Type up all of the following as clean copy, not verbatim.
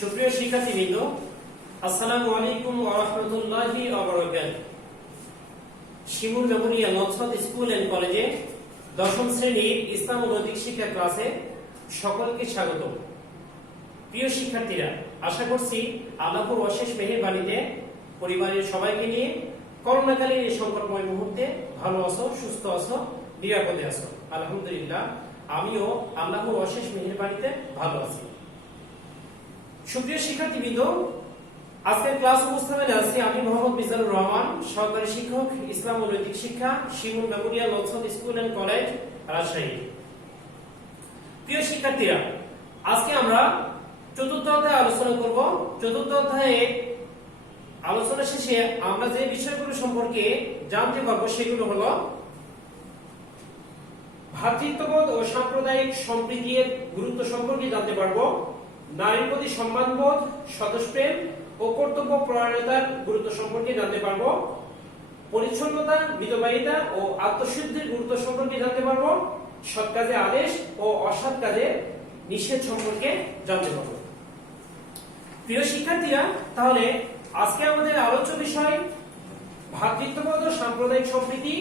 সুপ্রিয় শিক্ষার্থীবৃন্দ, আসসালামু আলাইকুম ওয়া রাহমাতুল্লাহি ওয়া বারাকাতুহু। শিমুল মেমোরিয়াল নজরত স্কুল এন্ড কলেজে দশম শ্রেণীর ইসলাম ও নৈতিক শিক্ষা ক্লাসে সকলকে স্বাগত। প্রিয় শিক্ষার্থীরা, আশা করছি আল্লাহর অশেষ মেহেরবানিতে পরিবারের সবাইকে নিয়ে করোনাকালীন এই সংকটময় মুহূর্তে ভালো আছো, সুস্থ আছো, নিরাপদে আছো। আলহামদুলিল্লাহ, আমিও আল্লাহর অশেষ মেহেরবানিতে ভালো আছি। সুপ্রিয় শিক্ষার্থীবৃন্দ, আজকের ক্লাস উপস্থাপনায় আছি আমি মোহাম্মদ মিজানুর রহমান, সহকারী শিক্ষক, ইসলাম ও নৈতিক শিক্ষা, Shimul memorial Nazrat school and college, Rajshahi. প্রিয় শিক্ষার্থীরা, আজকে আমরা চতুর্থ অধ্যায়ে আলোচনা করব। চতুর্থ অধ্যায়ে আলোচনা শেষে আমরা যে বিষয়গুলো সম্পর্কে জানতে পারবো সেগুলো হলো ভ্রাতৃত্ববোধ ও সাম্প্রদায়িক সম্প্রীতির গুরুত্ব সম্পর্কে জানতে পারবো, নারীর প্রতি সম্মানবোধ, স্বদেশপ্রেম ও কর্তব্য পরায়ণতার গুরুত্ব সম্পর্কে জানতে পারবো, পরিচ্ছন্নতা, মিতব্যয়িতা ও আত্মশুদ্ধির গুরুত্ব সম্পর্কে জানতে পারবো, সৎ কাজে আদেশ ও অসৎ কাজে নিষেধ সম্পর্কে জানতে পারবো। প্রিয় শিক্ষার্থীরা, তাহলে আজকে আমাদের আলোচ্য বিষয় ভ্রাতৃত্ববোধ ও সাম্প্রদায়িক সম্প্রীতি,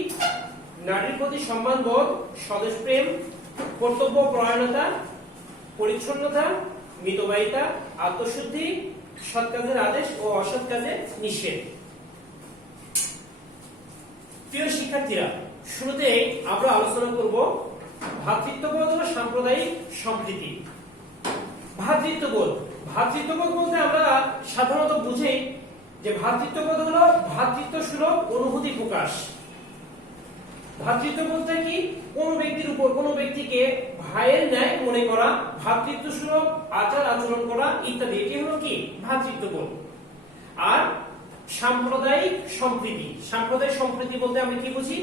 নারীর প্রতি সম্মানবোধ, স্বদেশপ্রেম, কর্তব্য পরায়ণতা, পরিচ্ছন্নতা, মিতব্যয়িতা, আত্মশুদ্ধি, সৎ কাজের আদেশ ও অসৎ কাজের নিষেধ। প্রিয় শিক্ষার্থীরা, শুরুতেই আমরা আলোচনা করব ভ্রাতৃত্ববোধ ও সাম্প্রদায়িক সম্প্রীতি। ভ্রাতৃত্ববোধ ভ্রাতৃত্ববোধ বলতে আমরা সাধারণত বুঝি যে ভ্রাতৃত্ববোধ হলো ভ্রাতৃত্ব সুলভ অনুভূতি প্রকাশ। ভ্রাতৃত্ব বলতে কি? কোন ব্যক্তির উপর কোন ব্যক্তিকে ভাইয়ের ন্যায় মনে করা, ভ্রাতৃত্ব সুলভ আচার আচরণ করা ইত্যাদি, এটি হলো কি ভ্রাতৃত্ববোধ। আর সাম্প্রদায়িক সম্প্রীতি, সাম্প্রদায়িক সম্প্রীতি বলতে আমরা কি বুঝি?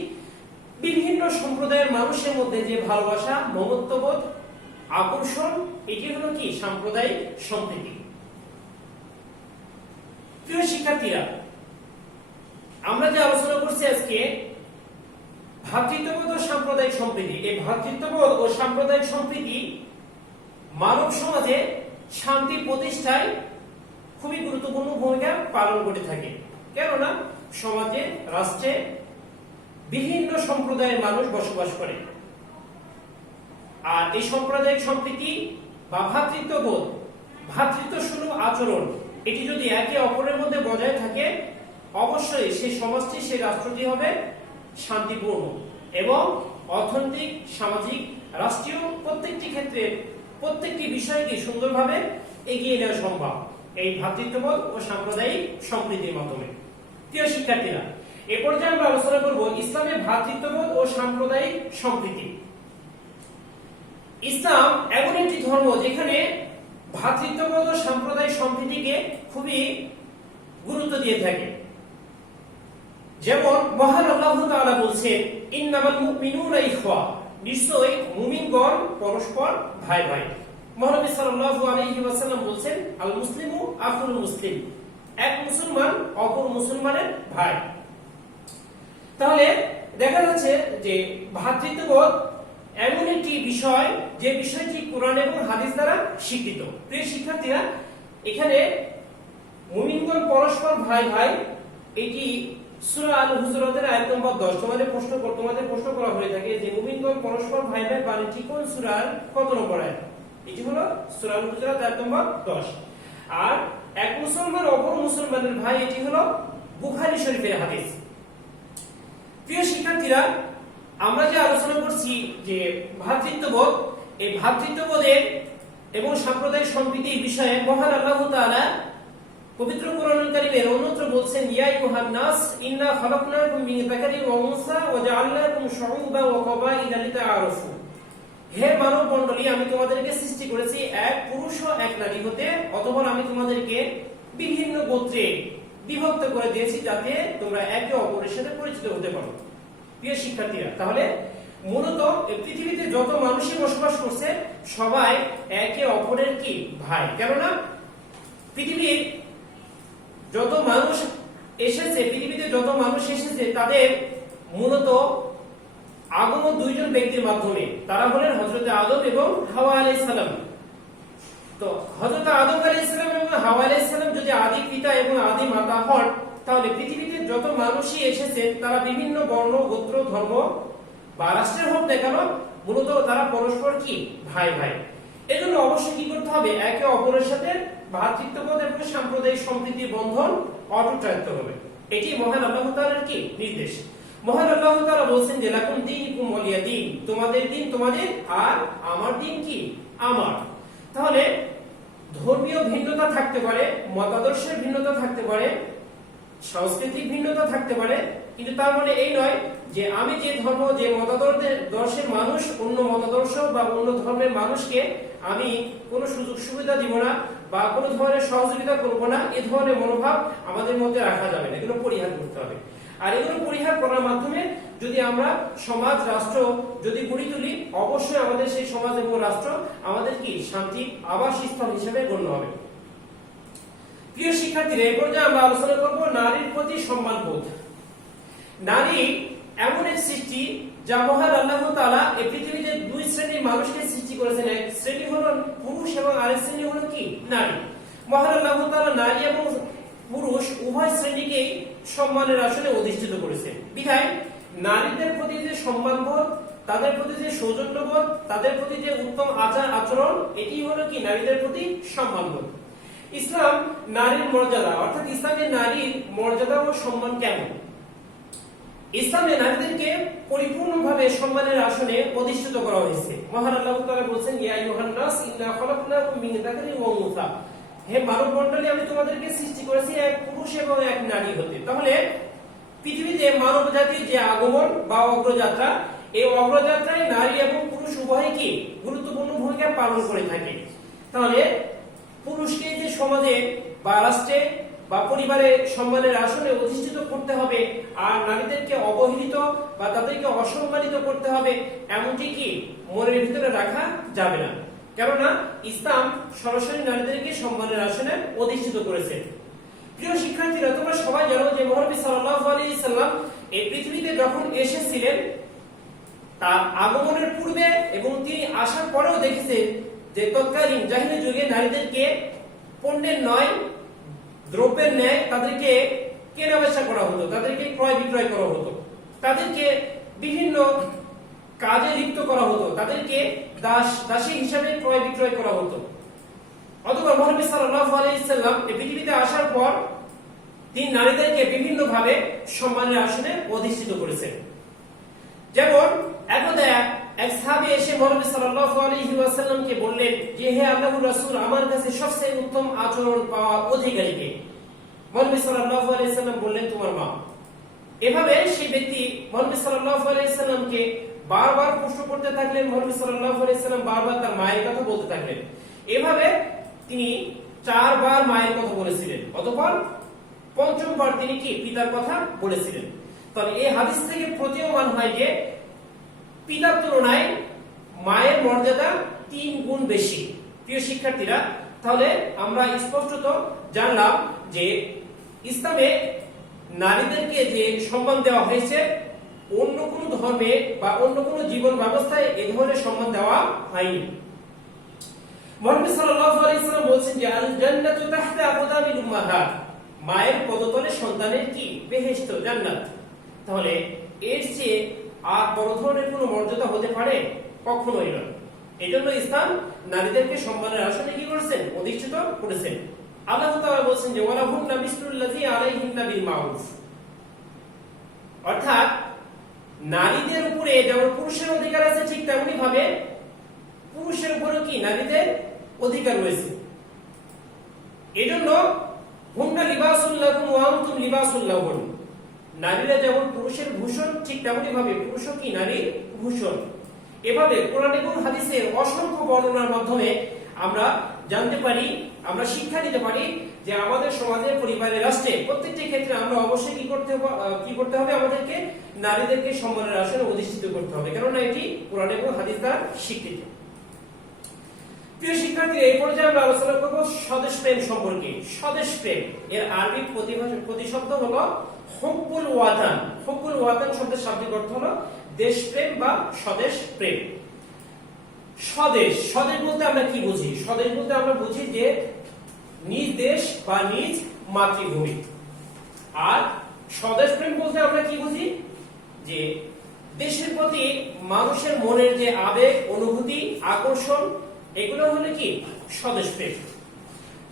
বিভিন্ন সম্প্রদায়ের মানুষের মধ্যে যে ভালোবাসা, মমত্ববোধ, আকর্ষণ, এটি হলো কি সাম্প্রদায়িক সম্প্রীতি। প্রিয় শিক্ষার্থীরা, আমরা যে আলোচনা করছি আজকে ভ্রাতৃত্ববোধ ও সাম্প্রদায়িক সম্প্রীতি, এই ভ্রাতৃত্ববোধ ও সাম্প্রদায়িক সম্প্রীতি মানব সমাজে শান্তি প্রতিষ্ঠায় খুবই গুরুত্বপূর্ণ ভূমিকা পালন করে থাকে। কেননা সমাজে, রাষ্ট্রে বিভিন্ন সম্প্রদায়ের মানুষ বসবাস করে। আর এই সাম্প্রদায়িক সম্প্রীতি বা ভ্রাতৃত্ববোধ, ভ্রাতৃত্বসুলভ আচরণ, এটি যদি একে অপরের মধ্যে বজায় থাকে, অবশ্যই সেই সমাজটি, সেই রাষ্ট্রটি হবে শান্তিপূর্ণ এবং অর্থনৈতিক, সামাজিক, রাষ্ট্রীয় প্রত্যেকটি ক্ষেত্রে প্রত্যেকটি বিষয়কে সুন্দরভাবে এগিয়ে নেওয়া সম্ভব এই ভ্রাতৃত্ববোধ ও সাম্প্রদায়িক সম্প্রীতির মাধ্যমে। প্রিয় শিক্ষার্থীরা, এ পর্যায়ে আমরা আলোচনা করব ইসলামের ভ্রাতৃত্ববোধ ও সাম্প্রদায়িক সম্প্রীতি। ইসলাম এমন একটি ধর্ম যেখানে ভ্রাতৃত্ববোধ ও সাম্প্রদায়িক সম্প্রীতিকে খুবই গুরুত্ব দিয়ে থাকে। যেমন মহান আল্লাহ তাআলা বলছেন, ইন্নামাল মুমিনুনা ইখওয়া, নিশ্চয়ই মুমিনগণ পরস্পর ভাই ভাই। মহানবী সাল্লাল্লাহু আলাইহি ওয়াসাল্লাম বলছেন, আল মুসলিমু আখুল মুসলিম, এক মুসলমান অপর মুসলমানের ভাই। তাহলে দেখা যাচ্ছে যে ভ্রাতৃত্ববোধ এমন একটি বিষয় যে বিষয়টি কোরআন এবং হাদিস দ্বারা স্বীকৃত। প্রিয় শিক্ষার্থীরা, এখানে মুমিনগণ পরস্পর ভাই ভাই, এটি সূরা আল হুজুরাতের আয়াত নম্বর 10। তোমাদের প্রশ্ন করা হয়ে থাকে যে মুমিনগণ পরস্পর ভাই ভাই বাণীটি কোন সূরার কত নম্বর আয়াত? এটি হলো সূরা আল হুজুরাত আয়াত নম্বর 10। আর এক মুসলমান অপর মুসলমানের ভাই, এটি হলো বুখারী শরীফের হাদিস। প্রিয় শিক্ষার্থীরা, আমরা যে আলোচনা করছি যে ভ্রাতৃত্ববোধ, এই ভ্রাতৃত্ববোধের এবং সাম্প্রদায়িক সম্প্রীতির বিষয়ে মহান আল্লাহ তাআলা পবিত্র কোরআনুল কারীমের অন্যত্র বলছেন, ইয়া আইয়ুহান নাস ইন্না খালাকনাকুম মিন যাকারিন ওয়া উনসা ওয়া জাআলনাকুম শুউবান ওয়া ক্বাবাইলা লিতাআরাফু। হে মানব মণ্ডলী, আমি তোমাদেরকে সৃষ্টি করেছি এক পুরুষ ও এক নারী হতে, অতঃপর আমি তোমাদেরকে বিভিন্ন গোত্রে বিভক্ত করে দিয়েছি যাতে তোমরা একে অপরের সাথে পরিচিত হতে পারো। প্রিয় শিক্ষার্থীরা, তাহলে মূলত এই পৃথিবীতে যত মানুষই বসবাস করছে সবাই একে অপরের কি ভাই। কেননা পৃথিবীর যত মানুষ এসেছে তাদের মূলত আগমন দুইজন ব্যক্তির মাধ্যমে। তারা হলেন হযরত আদম এবং হাওয়া আলাইহিস সালাম। তো হযরত আদম আলাইহিস সালাম এবং হাওয়া আলাইহিস সালাম যদি আদি পিতা এবং আদি মাতা হন, তাহলে পৃথিবীতে যত মানুষই এসেছে তারা বিভিন্ন বর্ণ, গোত্র, ধর্ম বা রাষ্ট্রের হোক না কেন, মূলত তারা পরস্পর কি ভাই ভাই। এজন্য অবশ্যই কি করতে হবে, একে অপরের সাথে ভ্রাতৃত্ববোধ এবং সাম্প্রদায়িক সম্প্রীতির বন্ধন অটুট রাখতে হবে। এটি মহান আল্লাহ তাআলার কি নির্দেশ। মহান আল্লাহ তাআলা বলেন যে লাকুম দীনুকুম ওয়ালিয়া দীন, তোমাদের দিন তোমাদের আর আমার দিন কি আমার। তাহলে ধর্মীয় ভিন্নতা থাকতে পারে, মতাদর্শের ভিন্নতা থাকতে পারে, সাংস্কৃতিক ভিন্নতা থাকতে পারে, কিন্তু তার মানে এই নয় যে আমি যে ধর্ম, যে মতাদর্শের মানুষ অন্য মতাদর্শ বা অন্য ধর্মের মানুষকে আমি কোনো সুযোগ সুবিধা দিব না বা কোনো ধরনের সহযোগিতা করব না। এই ধরনের মনোভাব আমাদের মধ্যে রাখা যাবে না, এগুলো পরিহার করতে হবে। আর এগুলো পরিহার করার মাধ্যমে যদি আমরা সমাজ, রাষ্ট্র যদি গড়ে তুলি, অবশ্যই আমাদের সেই সমাজ এবং রাষ্ট্র আমাদের কি শান্তি আবাসস্থল হিসেবে গণ্য হবে। প্রিয় শিক্ষার্থীরা, এই পর্যায়ে আমরা আলোচনা করব নারীর প্রতি সম্মানবোধ। নারী এমন এক সৃষ্টি যা মহান আল্লাহ তাআলা এই পৃথিবীতে দুই শ্রেণীর মানুষকে সৃষ্টি করেছেন। এক শ্রেণী হলো পুরুষ এবং আরেক শ্রেণী হলো কি নারী। মহান আল্লাহ তাআলা নারী এবং পুরুষ উভয় শ্রেণীকেই সম্মানের আসনে অধিষ্ঠিত করেছেন। বিধায় নারীদের প্রতি যে সম্মানবোধ, তাদের প্রতি যে সৌজন্যবোধ, তাদের প্রতি যে উত্তম আচার আচরণ, এটি হলো কি নারীদের প্রতি সম্মানবোধ। ইসলাম নারীর মর্যাদা, অর্থাৎ ইসলামে নারীর মর্যাদা ও সম্মান কেমন? ইসলামে নারীদেরকে পরিপূর্ণভাবে সম্মানের আসনে অধিষ্ঠিত করা হয়েছে। মহান আল্লাহ তাআলা বলেন, ইয়া আইয়ুহান নাস ইন্না খালাকনাকুম মিন যাকারিন ওয়া উনসা, হে মানব মণ্ডলী, আমি তোমাদেরকে সৃষ্টি করেছি এক পুরুষ এবং এক নারী হতে। তাহলে পৃথিবীতে মানব জাতির যে আগমন বা অগ্রযাত্রা, এই অগ্রযাত্রায় নারী এবং পুরুষ উভয়ই কি গুরুত্বপূর্ণ ভূমিকা পালন করে থাকে। তাহলে পুরুষকে যে সমাজে বা রাষ্ট্রে বা পরিবারে সম্মানের আসনে অধিষ্ঠিত করতে হবে, আর নারীদেরকে অবহেলিত বা তাদেরকে অসম্মানিত করতে হবে, এমনটি কি মনের ভিতরে রাখা যাবে না। কেননা ইসলাম সরাসরি নারীদেরকে সম্মানের আসনে অধিষ্ঠিত করেছে। প্রিয় শিক্ষার্থীরা, তোমরা সবাই জানো যে মহানবী সাল্লাল্লাহু আলাইহি সাল্লাম এই পৃথিবীতে যখন এসেছিলেন, তার আগমনের পূর্বে এবং তিনি আসার পরেও দেখেছেন যে তৎকালীন জাহিলি যুগে নারীদেরকে পণ্যের নয় দ্রব্যের ন্যায় তাদেরকে কেনা বেচা করা হতো, তাদেরকে ক্রয় বিক্রয় করা হতো, তাদেরকে বিভিন্ন কাজে লিপ্ত করা হতো, তাদেরকে দাসী হিসাবে ক্রয় বিক্রয় করা হতো। অথবা মহানবী সাল্লাল্লাহু আলাইহি সাল্লাম এই পৃথিবীতে আসার পর তিনি নারীদেরকে বিভিন্ন ভাবে সম্মানের আসনে অধিষ্ঠিত করেছেন। যেমন একদা এক সাহাবী এসে মহানবী সাল্লাল্লাহু আলাইহি ওয়াসাল্লামকে বললেন যে, হে আল্লাহর রাসূল, আমার কাছে সবচেয়ে উত্তম আচরণ পাওয়ার অধিকারী কে? মহানবী সাল্লাল্লাহু আলাইহি সাল্লাম বললেন, তোমার মা। এভাবে সেই ব্যক্তি মহানবী সাল্লাল্লাহু আলাইহি সাল্লামকে বারবার প্রশ্ন করতে থাকলেন। মহানবী সাল্লাল্লাহু আলাইহি সাল্লাম বারবার তার মায়ের কথা বলতে থাকলেন। এভাবে তিনি 4 বার মায়ের কথা বলেছিলেন, অতঃপর পঞ্চমবার তিনি কি পিতার কথা বলেছিলেন। তাহলে এই হাদিস থেকে প্রতীয়মান হয় যে পিতার তুলনায় মায়ের মর্যাদা 3 গুণ বেশি। প্রিয় শিক্ষার্থীরা, তাহলে আমরা স্পষ্টত জানলাম যে ইসলামে নারীদেরকে যে সম্মান দেওয়া হয়েছে, অন্য কোন ধর্মে বা অন্য কোন জীবন ব্যবস্থায় এই ধরনের সম্মান দেওয়া হয়নি। মুহাম্মদ সাল্লাল্লাহু আলাইহি ওয়াসাল্লাম বলেছেন যে আল জান্নাতু তাহতা আকদামিল উম্মাহাত, মায়ের পদতলে সন্তানের কি বেহেশত, জান্নাত। তাহলে এর চেয়ে আর বড় ধরনের কোনো মর্যাদা হতে পারে? কখনোই নয়। এজন্য ইসলাম নারীদেরকে সম্মানের আসনে কি করেছেন? অধিষ্ঠিত করেছেন। আল্লাহ তাআলা বলেন যে ওয়ালাহুন্না মিসলুল্লাযী আলাইহিন্না বিল মারুফ, অর্থাৎ নারীদের উপরে যেমন পুরুষের অধিকার আছে, ঠিক তেমনি ভাবে পুরুষের উপরেও কি নারীদের অধিকার রয়েছে। এজন্য হুন্না লিবাসুল লাকুম ওয়া আনতুম লিবাসুল লাহুন, নারীরা যেমন পুরুষের ভূষণ, ঠিক তেমনি ভাবে পুরুষও কি নারীর ভূষণ। এভাবে কোরআন এবং হাদিসের অসংখ্য বর্ণনার মাধ্যমে আমরা জানতে পারি, আমরা শিক্ষা নিতে পারি যে আমাদের সমাজে, পরিবারে, রাষ্ট্রে প্রত্যেকটি ক্ষেত্রে আমরা অবশ্যই কি করতে হবে, আমাদেরকে নারীদেরকে সম্মানের আসনে অধিষ্ঠিত করতে হবে, কেননা এটি কোরআন এবং হাদিস দ্বারা স্বীকৃত। প্রিয় শিক্ষার্থী, এই পর্যায়ে আমরা আলোচনা করব স্বদেশ প্রেম সম্পর্কে। স্বদেশ প্রেম এর আরবি প্রতিশব্দ হলো হুব্বুল ওয়াতান। হুব্বুল ওয়াতান শব্দের শাব্দিক অর্থ হলো দেশপ্রেম বা স্বদেশ প্রেম। স্বদেশ বলতে আমরা কি বুঝি? স্বদেশ বলতে আমরা বুঝি যে নিজ দেশ বা নিজ মাতৃভূমি। আর স্বদেশ প্রেম বলতে আমরা কি বুঝি? যে দেশের প্রতি মানুষের মনের যে আবেগ, অনুভূতি, আকর্ষণ, এগুলো হলো কি স্বদেশ প্রেম।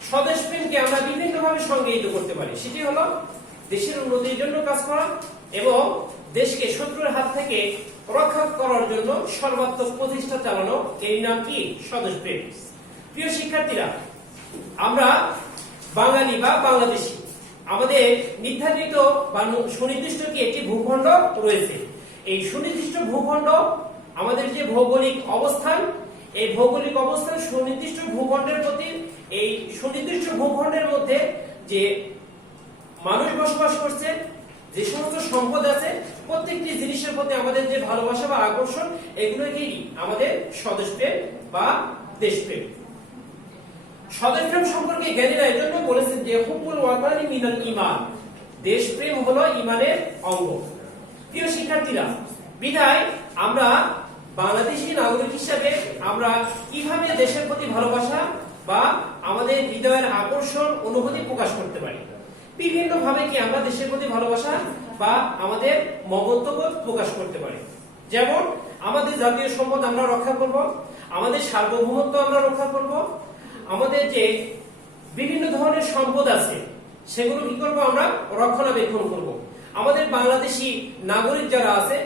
স্বদেশ প্রেমকে আমরা বিভিন্ন ভাবে সংজ্ঞায়িত করতে পারি। সেটি হলো দেশের উন্নতির জন্য কাজ করা এবং দেশকে শত্রুর হাত থেকে রক্ষা করার জন্য সর্বাত্মক প্রচেষ্টা চালানো, এর নাম কি স্বদেশ প্রেম। প্রিয় শিক্ষার্থীরা, আমরা বাঙালি বা বাংলাদেশী, আমাদের নির্ধারিত বা সুনির্দিষ্ট কি একটি ভূখণ্ড রয়েছে। এই সুনির্দিষ্ট ভূখণ্ড, আমাদের যে ভৌগোলিক অবস্থান, এই ভৌগোলিক অবস্থান সুনির্দিষ্ট ভূখণ্ডের প্রতি, এই সুনির্দিষ্ট ভূখণ্ডের মধ্যে যে মানুষ বসবাস করছে, যে সমস্ত সম্পদ আছে, প্রত্যেকটি জিনিসের প্রতি আমাদের যে ভালোবাসা বা আকর্ষণ, এগুলো কি আমাদের স্বদেশ প্রেম বা দেশপ্রেম। স্বদেশ প্রেম সম্পর্কে জ্ঞানীরা এজন্য বলেছেন যে হুব্বুল ওয়াতানি মিনাল ঈমান, দেশপ্রেম হলো ঈমানের অঙ্গ। প্রিয় শিক্ষার্থীরা, বিধায় আমরা বাংলাদেশী নাগরিক হিসেবে আমরা কিভাবে দেশের প্রতি ভালোবাসা বা আমাদের হৃদয়ের আকর্ষণ, অনুভূতি প্রকাশ করতে পারি? বিভিন্ন ভাবে কি আমরা দেশের প্রতি ভালোবাসা বা আমাদের মমত্ববোধ প্রকাশ করতে পারি। যেমন আমাদের জাতীয় সম্পদ আমরা রক্ষা করব, আমাদের সার্বভৌমত্ব আমরা রক্ষা করব, আমাদের যে বিভিন্ন ধরনের সম্পদ আছে সেগুলো কি করব? আমরা রক্ষণাবেক্ষণ করব। আমাদের বাংলাদেশী নাগরিক যারা আছে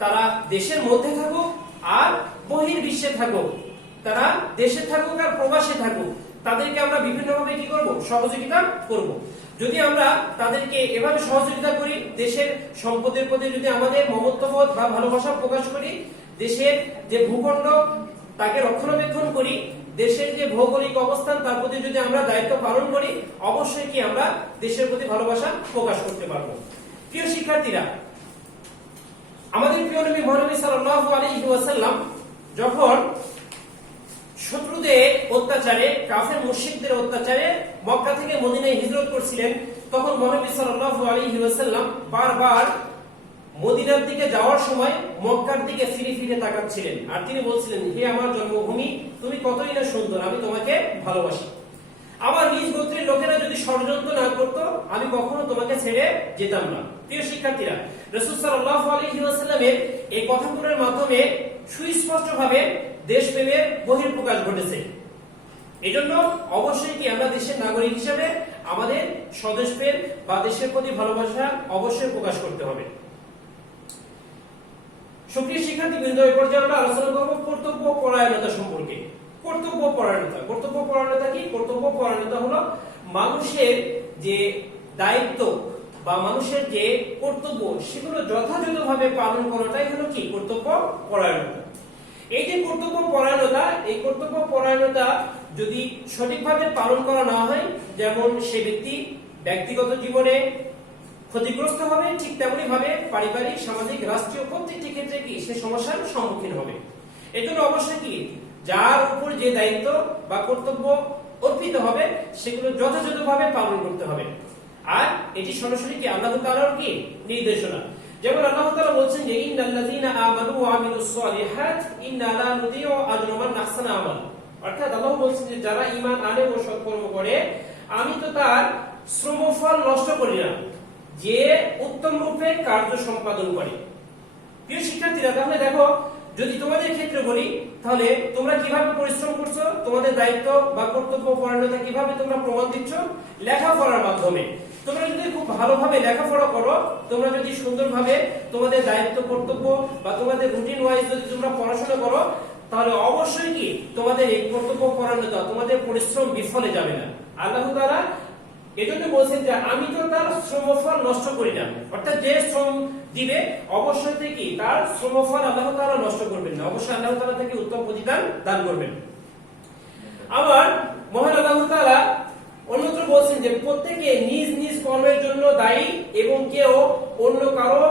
তারা দেশের মধ্যে থাকুক আর বহির্বিশ্বে থাকুক, তারা দেশে থাকুক আর প্রবাসে থাকুক, তাদেরকে আমরা বিভিন্ন ভাবে কি করব? সহযোগিতা করব। যদি আমরা তাদেরকে এভাবে সহযোগিতা করি, দেশের সম্পদের প্রতি যদি আমাদের মমত্ববোধ বা ভালোবাসা প্রকাশ করি, দেশের যে ভূখণ্ড তাকে রক্ষণাবেক্ষণ করি, দেশের যে ভৌগোলিক অবস্থান তার প্রতি যদি আমরা দায়িত্ব পালন করি, অবশ্যই কি আমরা দেশের প্রতি ভালোবাসা প্রকাশ করতে পারবো। প্রিয় শিক্ষার্থীরা, আমাদের প্রিয় নবী মহানবী সাল্লাল্লাহু আলাইহি ওয়াসাল্লাম যখন শত্রুদের অত্যাচারে, কাফের মুশরিকদের অত্যাচারে মক্কা থেকে মদিনায় হিজরত করছিলেন, তখন মহানবী সাল্লাল্লাহু আলাইহি ওয়াসাল্লাম বারবার মদিনার দিকে যাওয়ার সময় মক্কার দিকে ফিরে ফিরে তাকাচ্ছিলেন আর তিনি বলছিলেন, হে আমার জন্মভূমি, তুমি কতই না সুন্দর, আমি তোমাকে ভালোবাসি। আমার নিজ গোত্রের লোকেরা যদি ষড়যন্ত্র না করতো, আমি কখনো তোমাকে ছেড়ে যেতাম না। প্রিয় শিক্ষার্থীরা, রাসূল সাল্লাল্লাহু আলাইহি ওয়াসাল্লামের এই কথাগুলোর মাধ্যমে সুস্পষ্টভাবে দেশপ্রেমের বহিঃপ্রকাশ ঘটেছে। এজন্য অবশ্যই কি আমরা দেশের নাগরিক হিসেবে আমাদের স্বদেশ প্রেম বা দেশের প্রতি ভালোবাসা অবশ্যই প্রকাশ করতে হবে। সুপ্রিয় শিক্ষার্থীবৃন্দ, এই পর্যায়ে আমরা আলোচনা করব কর্তব্য পরায়ণতা সম্পর্কে। কর্তব্য পরায়ণতা কি? কর্তব্য পরায়ণতা হলো মানুষের যে দায়িত্ব বা মানুষের যে কর্তব্য, সেগুলো যথাযথভাবে পালন করাটাই হলো কি কর্তব্য পরায়ণতা। এই যে কর্তব্য পরায়ণতা, এই কর্তব্য পরায়ণতা যদি সঠিকভাবে পালন করা না হয়, যেমন সে ব্যক্তি ব্যক্তিগত জীবনে ক্ষতিগ্রস্ত হবে, ঠিক তেমনি ভাবে পারিবারিক, সামাজিক, রাষ্ট্রীয় প্রত্যেকটি ক্ষেত্রে কি সে সমস্যার সম্মুখীন হবে। এজন্য অবশ্যই কি যার উপর যে দায়িত্ব বা কর্তব্য অর্পিত হবে সেগুলো যথাযথভাবে পালন করতে হবে। আর এটি সরাসরি কি আল্লাহ তাআলার কি নির্দেশনা। যেমন আল্লাহ তাআলা বলছেন যে ইন্নাল্লাযীনা আমানু ওয়া আমিলুস সলিহাত ইন্না লা নুদিউ আজরা মান আহসানা আমাল। অর্থাৎ আল্লাহ বলছেন যে যারা ঈমান আনে ও সৎকর্ম করে, আমি তো তার শ্রমফল নষ্ট করি না, যে উত্তম রূপে কার্য সম্পাদন করে। প্রিয় শিক্ষার্থীরা, তাহলে দেখো, যদি তোমাদের ক্ষেত্রে বলি, তাহলে তোমরা কিভাবে পরিশ্রম করছো, তোমাদের দায়িত্ব বা কর্তব্য পরায়ণতা কিভাবে তোমরা প্রমাণ দিচ্ছ? লেখাপড়ার মাধ্যমে। তোমরা যদি খুব ভালোভাবে লেখাপড়া করো, তোমরা যদি সুন্দরভাবে তোমাদের দায়িত্ব, কর্তব্য বা তোমাদের রুটিন ওয়াইজ যদি তোমরা পড়াশোনা করো, তাহলে অবশ্যই কি তোমাদের এই কর্তব্য পরায়ণতা, তোমাদের পরিশ্রম বিফলে যাবে না। আল্লাহ তাআলা এজন্য বলছেন যে আমি তো তার শ্রমফল নষ্ট করি না। অর্থাৎ যে শ্রম দিবে অবশ্যই কি তার শ্রমফল আল্লাহ তাআলা নষ্ট করবেন না, অবশ্যই আল্লাহ তাআলা থেকে উত্তম প্রতিদান দান করবেন। আবার মহান আল্লাহ তাআলা অন্যত্র বলছেন যে প্রত্যেকে নিজ নিজ কর্মের জন্য দায়ী এবং কেউ অন্য কারো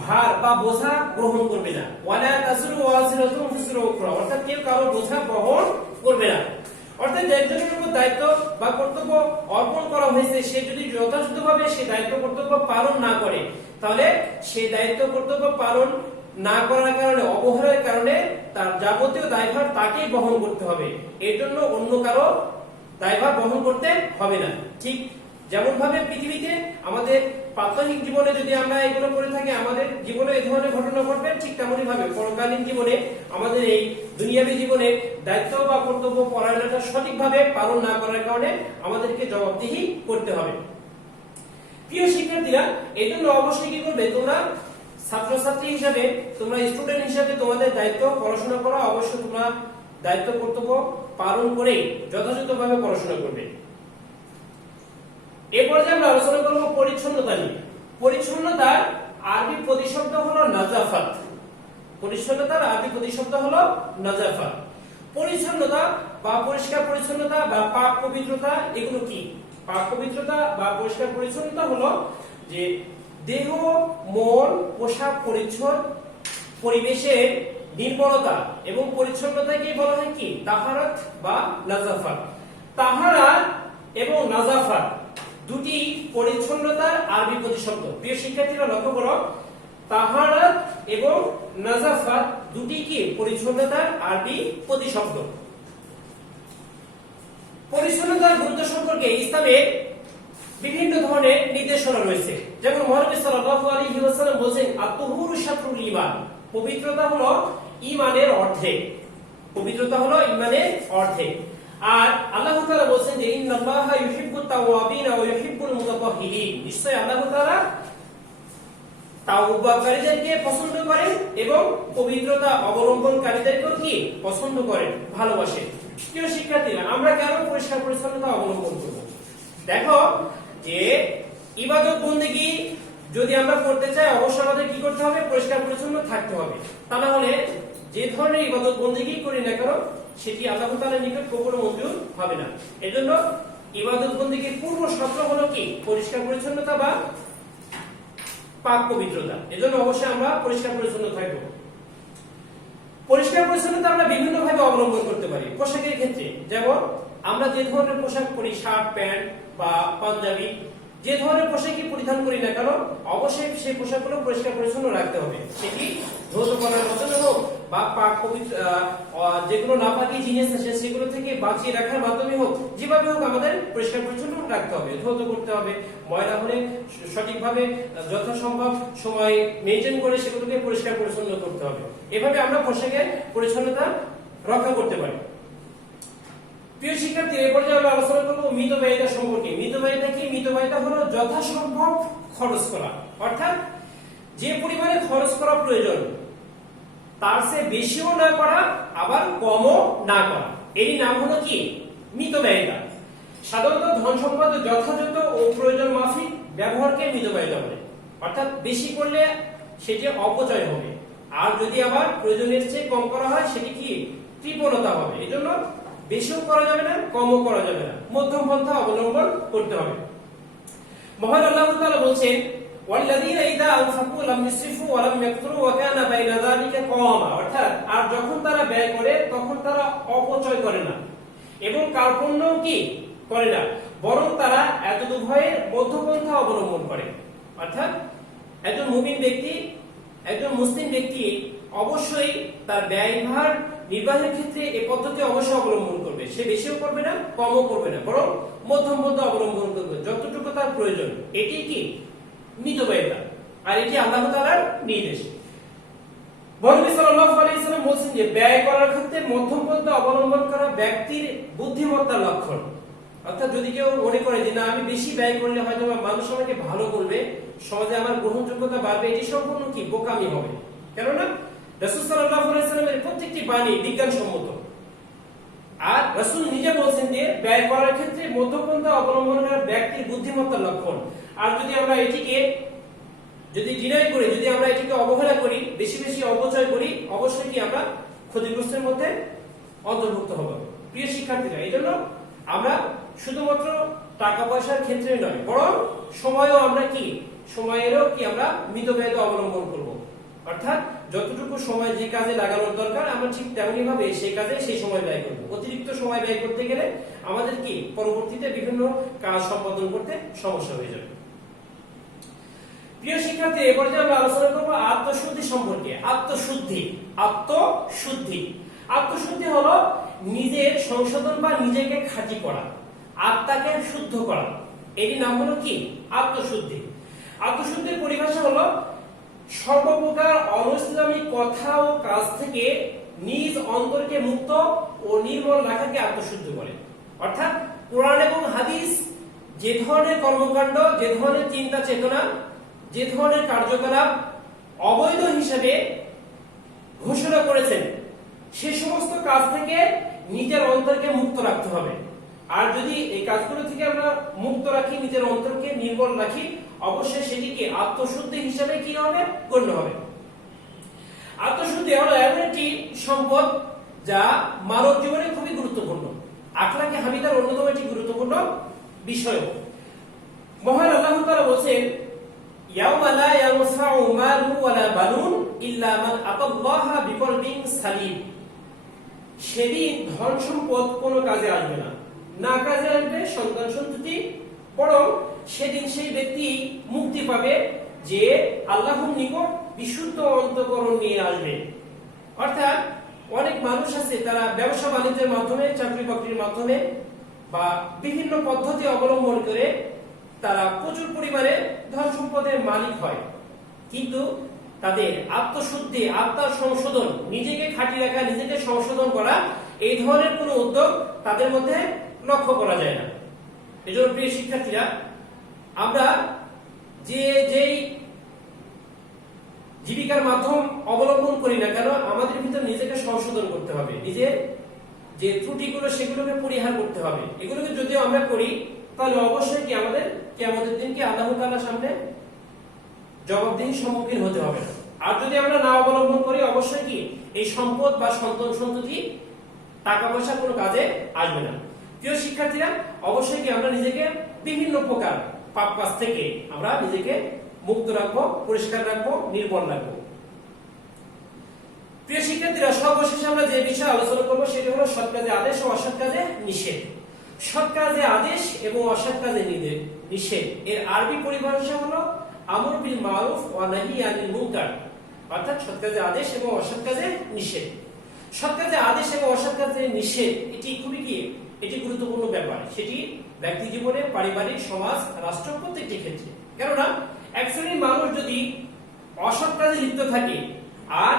ভার বা বোঝা গ্রহণ করবে না। ওয়ালা তাসরু ওয়াসিরাতুন ফিসরা উখরা, অর্থাৎ কেউ কারো বোঝা গ্রহণ করবে না। অর্থাৎ একজনের উপর দায়িত্ব বা কর্তব্য অর্পণ করা হয়েছে, সে যদি যথাযথভাবে সেই দায়িত্ব কর্তব্য পালন না করে, তাহলে সেই দায়িত্ব কর্তব্য পালন না করার কারণে, অবহেলার কারণে তার যাবতীয় দায়ভার তাকেই বহন করতে হবে। এর জন্য অন্য কারো দায়ভার বহন করতে হবে না। ঠিক যেমন ভাবে পৃথিবীতে আমাদের প্রাত্যহিক জীবনে যদি আমরা এগুলো করে থাকি, আমাদের জীবনে এই ধরনের ঘটনা ঘটবে, ঠিক তেমনই ভাবে পরকালীন জীবনে আমাদের এই দুনিয়াবী জীবনে দায়িত্ব বা কর্তব্য পরায়ণতা সঠিকভাবে পালন না করার কারণে আমাদেরকে জবাবদিহি করতে হবে। প্রিয় শিক্ষার্থীরা, এই জন্য অবশ্যই কি করবে, তোমরা ছাত্রছাত্রী হিসাবে, তোমরা স্টুডেন্ট হিসাবে তোমাদের দায়িত্ব পড়াশোনা করা, অবশ্যই তোমরা দায়িত্ব কর্তব্য পালন করে যথাযথভাবে পড়াশোনা করবে। এরপর যে আমরা আলোচনা করব পরিচ্ছন্নতা নিয়ে। পরিচ্ছন্নতার আরবি প্রতিশব্দ হলো নাজাফাত। পরিচ্ছন্নতার আরবি প্রতিশব্দ হলো নাজাফাত। পরিচ্ছন্নতা বা পরিষ্কার পরিচ্ছন্নতা বা পাক পবিত্রতা, এগুলো কি? পাক পবিত্রতা বা পরিষ্কার পরিচ্ছন্নতা হলো যে দেহ, মন, পোশাক পরিচ্ছদ, পরিবেশের নির্মলতা এবং পরিচ্ছন্নতাকে বলা হয় কি? তাহারাত বা নাজাফাত। তাহারাত এবং নাজাফাত দুটি পরিচ্ছন্নতার আরবি প্রতিশব্দ। প্রিয় শিক্ষার্থীরা লক্ষ্য করো, তাহারাত এবং নাজাফাত দুটি কি? পরিচ্ছন্নতার আরবি প্রতিশব্দ। পরিচ্ছন্নতার গুরুত্ব সম্পর্কে ইসলামে বিভিন্ন ধরনের নির্দেশনা রয়েছে। যেমন মহানবী সাল্লাল্লাহু আলাইহি ওয়াসাল্লাম বলেন, আত-তুহুরু শাতরুল ঈমান। পবিত্রতা হলো ঈমানের অর্ধেক। পবিত্রতা হলো ঈমানের অর্ধেক। আর আল্লাহ তাআলা বলেন যে ইন্নাল্লাহা ইউহিব্বুত তাওয়াবিনা ওয়া ইউহিব্বুল মুতাতাহহিরিন। নিশ্চয়ই আল্লাহ তাআলা তাওবাকারীদেরকে পছন্দ করেন এবং পবিত্রতা অবলম্বনকারীদেরকে কি? পছন্দ করেন, ভালোবাসেন। প্রিয় শিক্ষার্থীরা, আমরা কেন পরিষ্কার পরিচ্ছন্নতা অবলম্বন করব? দেখো যে ইবাদত বন্দেগী যদি আমরা করতে চাই, অবশ্যই আমাদের কি করতে হবে? পরিষ্কার পরিচ্ছন্ন থাকতে হবে। তা না হলে যে ধরনের ইবাদত বন্দেগী করি না কেন, সেটি আল্লাহ তাআলার নিকট কখনো মঞ্জুর হবে না। এজন্য ইবাদত বন্দেগীর পূর্ব শর্ত হলো কি? পরিষ্কার পরিচ্ছন্নতা বা পাক পবিত্রতা। এজন্য অবশ্যই আমরা পরিষ্কার পরিচ্ছন্ন থাকব। পরিষ্কার পরিচ্ছন্নতা আমরা বিভিন্ন ভাবে অবলম্বন করতে পারি। পোশাকের ক্ষেত্রে যেমন আমরা যে ধরনের পোশাক পরি, শার্ট, প্যান্ট বা পাঞ্জাবি, যে ধরনের পোশাকই পরিধান করি না কেন, অবশ্যই সেই পোশাকগুলো পরিষ্কার পরিচ্ছন্ন রাখতে হবে। সেটি ধৌত করার মাধ্যমে হোক বা পাক পবিত্র যেগুলো নাপাকি জিনিস আছে সেগুলো থেকে বাঁচিয়ে রাখার মাধ্যমে হোক, যেভাবে হোক আমাদের পরিষ্কার পরিচ্ছন্ন রাখতে হবে, ধৌত করতে হবে। ময়লা হলে সঠিকভাবে যথাসম্ভব সময় মেনটেন করে সেগুলোকে পরিষ্কার পরিচ্ছন্ন করতে হবে। এভাবে আমরা পোশাকের পরিচ্ছন্নতা রক্ষা করতে পারি। প্রিয় শিক্ষার্থী, এরপর যে আমরা আলোচনা করব মিতব্যয়িতা সম্পর্কে। মিতব্যয়িতা কি? মিতব্যয়িতা হলো যথাসম্ভব খরচ করা, অর্থাৎ যে পরিমাণে খরচ করা প্রয়োজন তার চেয়ে বেশিও না করা, আবার কমও না করা। এরই নাম হলো কি? মিতব্যয়িতা। সাধারণত ধন সম্পদ যথাযথ ও প্রয়োজন মাফিক ব্যবহারকে মিতব্যয়িতা বলে। অর্থাৎ বেশি করলে সেটি অপচয় হবে, আর যদি আবার প্রয়োজনের চেয়ে কম করা হয় সেটি কি? কৃপণতা হবে। এজন্য বেশিও করা যাবে না, কমও করা যাবে না, মধ্যম পন্থা অবলম্বন করতে হবে। মহান আল্লাহ তাআলা বলেন, ওয়াল্লাযীনা ইযা আনফাকু লাম ইউসরিফু ওয়া লাম ইয়াকতুরু ওয়া কানা বাইনা যালিকা কাওয়ামা। অর্থাৎ আর যখন তারা ব্যয় করে তখন তারা অপচয় করে না এবং কার্পণ্যও কি করে না, বরং তারা এতদুভয়ের মধ্যপন্থা অবলম্বন করে। অর্থাৎ একজন মুমিন ব্যক্তি, একজন মুসলিম ব্যক্তি অবশ্যই তার ব্যয়ভার নির্বাহের ক্ষেত্রে এই পদ্ধতি অবশ্যই অবলম্বন করবে। সে বেশিও করবে না, কমও করবে না, বরং মধ্যম পন্থা অবলম্বন করবে, যতটুকু তার প্রয়োজন। এটি কি? মিতব্যয়িতা। আর এটি আল্লাহ তাআলার নির্দেশ। নবী সাল্লাল্লাহু আলাইহি ওয়াসাল্লাম বলেছেন যে ব্যয় করার ক্ষেত্রে মধ্যম পন্থা অবলম্বন করা ব্যক্তির বুদ্ধিমত্তার লক্ষণ। অর্থাৎ যদি কেউ মনে করে যে না, আমি বেশি ব্যয় করলে হয়তো মানুষ আমাকে ভালো বলবে, সমাজে আমার গ্রহণযোগ্যতা বাড়বে, এটি সম্পূর্ণ কি? বোকামি হবে। কেননা রাসূল সাল্লাল্লাহু আলাইহি ওয়াসাল্লামের প্রত্যেকটি বাণী বিজ্ঞানসম্মত। আর রাসূল নিজে বলেছেন যে ব্যয় করার ক্ষেত্রে মধ্যপন্থা অবলম্বন করা ব্যক্তির বুদ্ধিমত্তার লক্ষণ। আর যদি আমরা এটিকে ডিনাই করি, যদি আমরা এটিকে অবহেলা করি, বেশি বেশি অপচয় করি, অবশ্যই কি আমরা ক্ষতিগ্রস্তের মধ্যে অন্তর্ভুক্ত হব। প্রিয় শিক্ষার্থীরা, এই জন্য আমরা শুধুমাত্র টাকা পয়সার ক্ষেত্রে নয়, বরং সময়ও আমরা কি? সময়েরও কি আমরা মিতব্যয়িতা অবলম্বন করব। অর্থাৎ যতটুকু সময় যে কাজে লাগানোর দরকার আমরা ঠিক তেমনি ভাবে সেই কাজে সেই সময় ব্যয় করব। অতিরিক্ত সময় ব্যয় করতে গেলে আমাদের কি পরবর্তীতে বিভিন্ন কাজ সম্পাদন করতে সমস্যা হয়ে যাবে। প্রিয় শিক্ষার্থী, এবার যে আমরা আলোচনা করব আত্মশুদ্ধি সম্পর্কে। আত্মশুদ্ধি আত্মশুদ্ধি হলো নিজের সংশোধন বা নিজেকে খাঁটি করা। আত্মাকে শুদ্ধ করা, এরই নাম হলো কি? আত্মশুদ্ধি। আত্মশুদ্ধির পরিভাষা হলো সর্বপ্রকার অনৈসলামিক কথা ও কাজ থেকে নিজ অন্তরকে মুক্ত ও নির্মল রাখাকে আত্মশুদ্ধি বলে। অর্থাৎ কোরআন এবং হাদিস যে ধরনের কর্মকাণ্ড, যে ধরনের চিন্তা চেতনা, যে ধরনের কার্যকলাপ অবৈধ হিসেবে ঘোষণা করেছেন, সে সমস্ত কাজ থেকে নিজের অন্তরকে মুক্ত রাখতে হবে। আর যদি এই কাজগুলো থেকে আমরা মুক্ত রাখি, নিজের অন্তরকে নির্মল রাখি, অবশ্যই সেটিকে আত্মশুদ্ধি হিসেবে কি হবে? গণ্য হবে। আত্মশুদ্ধি হলো এমন একটি সম্পদ যা মানব জীবনে খুবই গুরুত্বপূর্ণ। আখলাকে হামিদার অন্যতম একটি গুরুত্বপূর্ণ বিষয়। মহান আল্লাহ তাআলা বলেন, ইয়াউমা লা ইয়ানফাউ মালুন ওয়ালা বানুন ইল্লা মান আতাল্লাহা বিকলবিন সালিম। সেদিন ধন সম্পদ কোনো কাজে আসবে না, না কাজে আসবে সন্তান সন্ততি, বরং সেদিন সেই ব্যক্তি মুক্তি পাবে যে আল্লাহর নিকট বিশুদ্ধ অন্তঃকরণ নিয়ে আসবে। অর্থাৎ অনেক মানুষ আছে, তারা ব্যবসা বাণিজ্যের মাধ্যমে, চাকরি বাকরির মাধ্যমে বা বিভিন্ন পদ্ধতি অবলম্বন করে তারা প্রচুর পরিমাণে ধন সম্পদের মালিক হয়, কিন্তু তাদের আত্মশুদ্ধি, আত্মার সংশোধন, নিজেকে খাঁটিয়ে রাখা, নিজেকে সংশোধন করা, এই ধরনের কোনো উদ্যোগ তাদের মধ্যে লক্ষ্য করা যায় না। এজন্য প্রিয় শিক্ষার্থীরা, আমরা যেই জীবিকার মাধ্যম অবলম্বন করি না কেন, আমাদের ভিতর নিজেকে সংশোধন করতে হবে, নিজের যে ত্রুটিগুলো সেগুলোকে পরিহার করতে হবে। এগুলোকে যদি আমরা করি তাহলে অবশ্যই কি আমাদের কিয়ামতের দিনকে আল্লাহ তাআলার সামনে জবাবদিহির সম্মুখীন হতে হবে। আর যদি আমরা না অবলম্বন করি, অবশ্যই কি এই সম্পদ বা সন্তান সন্ততি, টাকা পয়সা কোনো কাজে আসবে না। প্রিয় শিক্ষার্থীরা, অবশ্যই কি আমরা নিজেকে বিভিন্ন প্রকার পাপ কাজ থেকে আমরা নিজেকে মুক্ত রাখবো, পরিষ্কার রাখবো, নির্মল রাখবো। প্রিয় শিক্ষার্থীরা, সর্বশেষে আমরা যে বিষয়ে আলোচনা করবো সেটি হলো সৎ কাজে আদেশ ও অসৎ কাজে নিষেধ। সৎ কাজে আদেশ এবং অসৎ কাজে নিষেধ এর আরবি পরিভাষা হলো আমর বিল মারুফ ওয়া নাহি আনিল মুনকার। অর্থাৎ সৎ কাজে আদেশ এবং অসৎ কাজে নিষেধ। সৎ কাজে আদেশ এবং অসৎ কাজে নিষেধ এটি খুবই এটি গুরুত্বপূর্ণ ব্যাপার। সেটি ব্যক্তি জীবনে, পারিবারিক, সমাজ, রাষ্ট্র প্রত্যেকটি ক্ষেত্রে। কেননা এক শ্রেণীর মানুষ যদি অসৎ কাজে লিপ্ত থাকে আর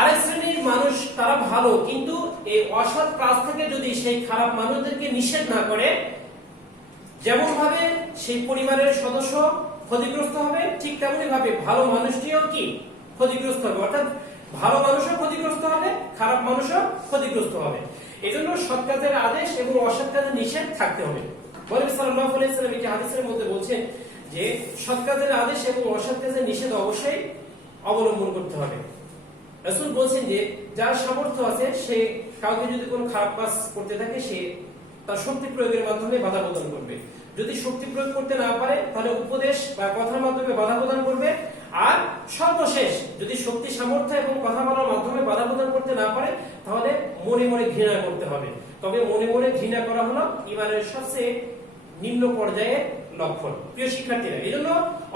আরেক শ্রেণীর মানুষ তারা ভালো, কিন্তু এই অসৎ কাজ থেকে যদি সেই খারাপ মানুষদেরকে নিষেধ না করে, যেমন ভাবে সেই পরিবারের সদস্য ক্ষতিগ্রস্ত হবে, ঠিক তেমনি ভাবে ভালো মানুষটিও কি ক্ষতিগ্রস্ত হবে। অর্থাৎ ভালো মানুষও ক্ষতিগ্রস্ত হবে, খারাপ মানুষও ক্ষতিগ্রস্ত হবে। এজন্য সৎ কাজের আদেশ এবং অসৎ কাজের নিষেধ থাকতে হবে। নবী সাল্লাল্লাহু আলাইহি ওয়াসাল্লাম একটি হাদিসের মধ্যে বলছেন যে সৎ কাজের আদেশ এবং অসৎ কাজের নিষেধ অবশ্যই অবলম্বন করতে হবে। রাসূল বলছেন যে যার সামর্থ্য আছে সে কাউকে যদি কোনো খারাপ কাজ করতে থাকে, সে তার শক্তি প্রয়োগের মাধ্যমে বাধা প্রদান করবে। যদি শক্তি প্রয়োগ করতে না পারে তাহলে উপদেশ বা কথার মাধ্যমে বাধা প্রদান করবে। আর সর্বশেষ যদি শক্তি, সামর্থ্য এবং কথা বলার মাধ্যমে বাধা প্রদান করতে না পারে তাহলে মনে মনে ঘৃণা করতে হবে। তবে মনে মনে ঘৃণা করা হলো ঈমানের সবচেয়ে নিম্ন পর্যায়ের লক্ষণ। প্রিয় শিক্ষার্থীরা, এই জন্য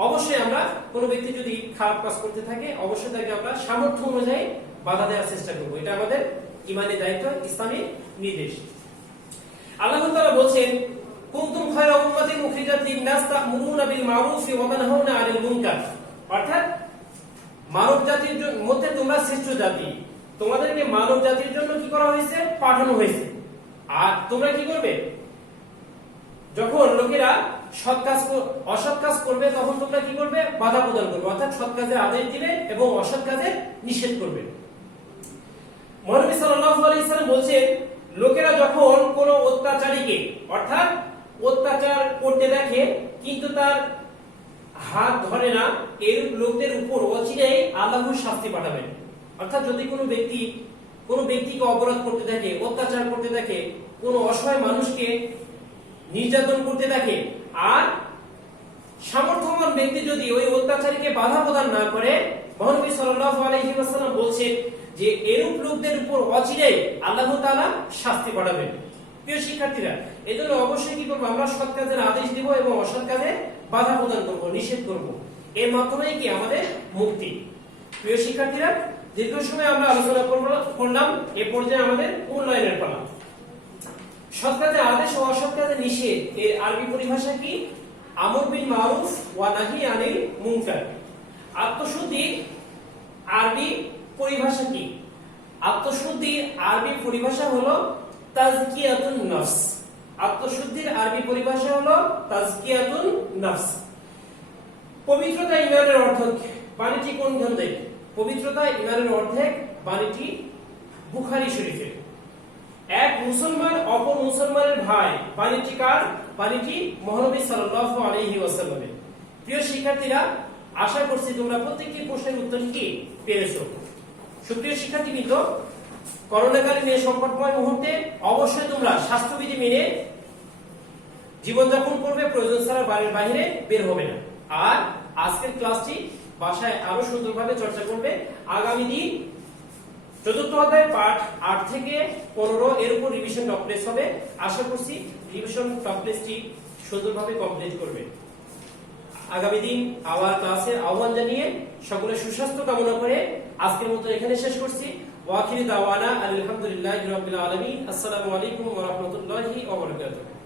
অবশ্যই আমরা কোনো ব্যক্তি যদি খারাপ কাজ করতে থাকে অবশ্যই তাকে আমরা সামর্থ্য অনুযায়ী বাধা দেওয়ার চেষ্টা করবো। এটা আমাদের ঈমানি দায়িত্ব, ইসলামী নির্দেশ। আল্লাহ তাআলা বলছেন, কুনতুম খায়রা উম্মাতিন উখরিজাত লিন-নাস তা'মুরুনা বিল মা'রুফি ওয়া তানহাউনা 'আনিল মুনকার। অর্থাৎ মানব জাতির মধ্যে তোমরা শ্রেষ্ঠ জাতি, তোমাদেরকে মানব জাতির জন্য কি করা হয়েছে? পাঠানো হয়েছে। আর তোমরা কি করবে? যখন লোকেরা সৎ কাজ অসৎ কাজ করবে তখন তোমরা কি করবে? বাধা প্রদান করবে। অর্থাৎ সৎ কাজের আদেশ দিবে এবং অসৎ কাজের নিষেধ করবে। নবী সাল্লাল্লাহু আলাইহি ওয়াসাল্লাম বলেন, লোকেরা যখন কোনো অত্যাচারীকে অর্থাৎ অত্যাচার করতে দেখে কিন্তু তার হাত ধরে না, এরূপ লোকদের উপর অচিরেই আল্লাহর শাস্তি পাঠাবেন। অর্থাৎ যদি কোনো ব্যক্তিকে অপরাধ করতে থাকে, অত্যাচার করতে থাকে, কোনো অসহায় মানুষকে নির্যাতন করতে থাকে, আর সামর্থ্যবান ব্যক্তি যদি ওই অত্যাচারীকে বাধা প্রদান না করে, মহানবী সাল্লাল্লাহু আলাইহি ওয়াসাল্লাম বলছেন যে এরূপ লোকদের উপর অচিরেই আল্লাহ তাআলা শাস্তি পাঠাবেন। প্রিয় শিক্ষার্থীরা, এজন্য অবশ্যই কি করব? আমরা সৎ কাজের আদেশ দিব এবং অসৎ কাজে বাধা প্রদান করব, নিষেধ করব। এর মাধ্যমেই কি আমাদের মুক্তি। প্রিয় শিক্ষার্থীরা, দীর্ঘ সময় আমরা আলোচনা করলাম, এ পর্যায়ে আমাদের মূল্যায়নের পালা। সৎ কাজের আদেশ ও অসৎ কাজের নিষেধ এর আরবি পরিভাষা কি? আমর বিল মারুফ ওয়া নাহি আনিল মুনকার। আত্মশুদ্ধির আরবি পরিভাষা কি? আত্মশুদ্ধির আরবি পরিভাষা হলো তাজকিয়াতুন নফস। আত্মশুদ্ধির আরবি পরিভাষা হলো তাজকিয়াতুন নফস। পবিত্রতা ঈমানের অর্ধেক, বাণীটি কোন গ্রন্থে? পবিত্রতা ঈমানের অর্ধেক, বাণীটি বুখারী শরীফে। এক মুসলমান অপর মুসলমানের ভাই, বাণীটি কার? বাণীটি মহানবী সাল্লাল্লাহু আলাইহি ওয়াসাল্লামের। প্রিয় শিক্ষার্থীরা, আশা করছি তোমরা প্রত্যেকটি প্রশ্নের উত্তর কি পেরেছো। সুপ্রিয় শিক্ষার্থীবৃন্দ, করোনাকালীন এই সংকটময় মুহূর্তে অবশ্যই তোমরা স্বাস্থ্যবিধি মেনে জীবনযাপন করবে, প্রয়োজন ছাড়া বাড়ির বাইরে বের হবে না। আর আজকের ক্লাসটি বাসায় আরো সুন্দরভাবে চর্চা করবে। আগামী দিন চতুর্থ অধ্যায় পাঠ 8 থেকে 15 এর উপর রিভিশন টপ টেস্ট হবে। আশা করছি রিভিশন টপ টেস্টটি সুন্দরভাবে কমপ্লিট করবে। আগামী দিন আবার ক্লাসের আহ্বান জানিয়ে সকলের সুস্বাস্থ্য কামনা করে আজকের মতো এখানে শেষ করছি। ওয়া আখিরু দাওয়ানা আলহামদুলিল্লাহি রাব্বিল আলামিন। আসসালামু আলাইকুম ওয়া রাহমাতুল্লাহি ওয়া বারাকাতুহু।